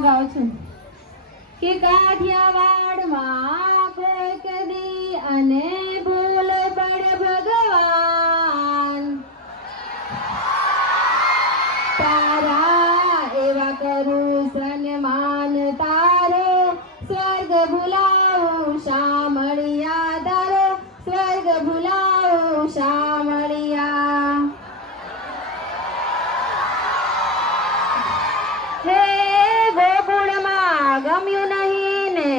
ગાઉં છું કે કાઠિયાવાડમાં કોઈક દી અને ભૂલ પડે ભગવાન તારા એવા કરું સન્માન તારો સ્વર્ગ ભૂલાવું શામળિયા તારો સ્વર્ગ ભૂલાવું શામળિયા હે ગોકુળમાં ગમ્યું નહીં ને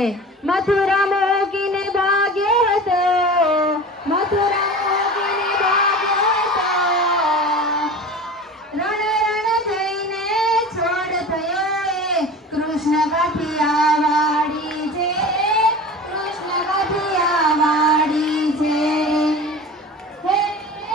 મથુરા મોગીને ભાગ્યો હતો મથુરા મોગીને ભાગ્યો હતો રણ થઈને છોડ થયો એ કૃષ્ણ કાઠિયાવાડી છે કૃષ્ણ કાઠિયાવાડી છે હે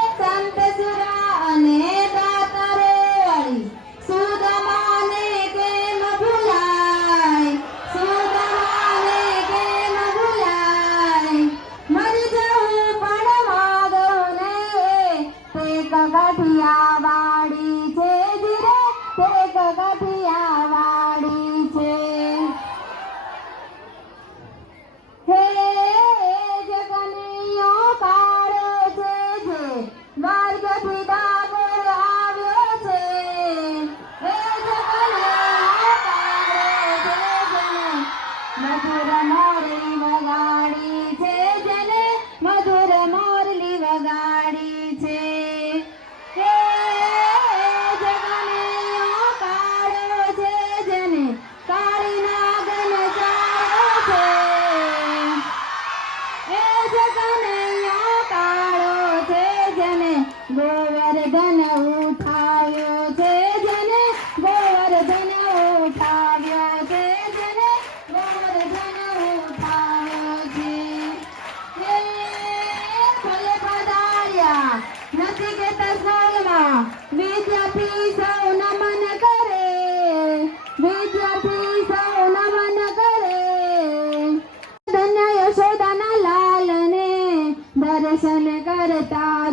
સંત સુરા અને દાતારો વાળી સુદામાને કેમ ભૂલાય સુદામાને કેમ ભૂલાય મરી જવું પણ માગું નહીં તે કાઠિયાવાડી છે ધીરે તે કાઠિયાવાડી છે હે જગનીયો કાળો છે જે માર્ગથી ડાકોર આવ્યો છે હે જગનીયો કાળો છે જેને મધુર મોરલી વગાડી છે જેને મધુર મોરલી વગાડી છે હે જગનીયો કાળો છે જેને કાળી નાગન ચાળો છે એ જગનૈયો કાળો છે જેને ગોવર્ધન ઉઠાવ્યો છે જેને ગોવર્ધન ઉઠાવ્યો છે જેને ગોવર્ધન ઉઠાવ્યો છે હે ભલે પધાર્યા નથી કેતા સ્વર્ગમાં વિદ્યાર્થી સૌ નમન કરે વિદ્યાર્થી સૌ નમન કરે ધન્ય યશોદાના લાલને દર્શન કરતા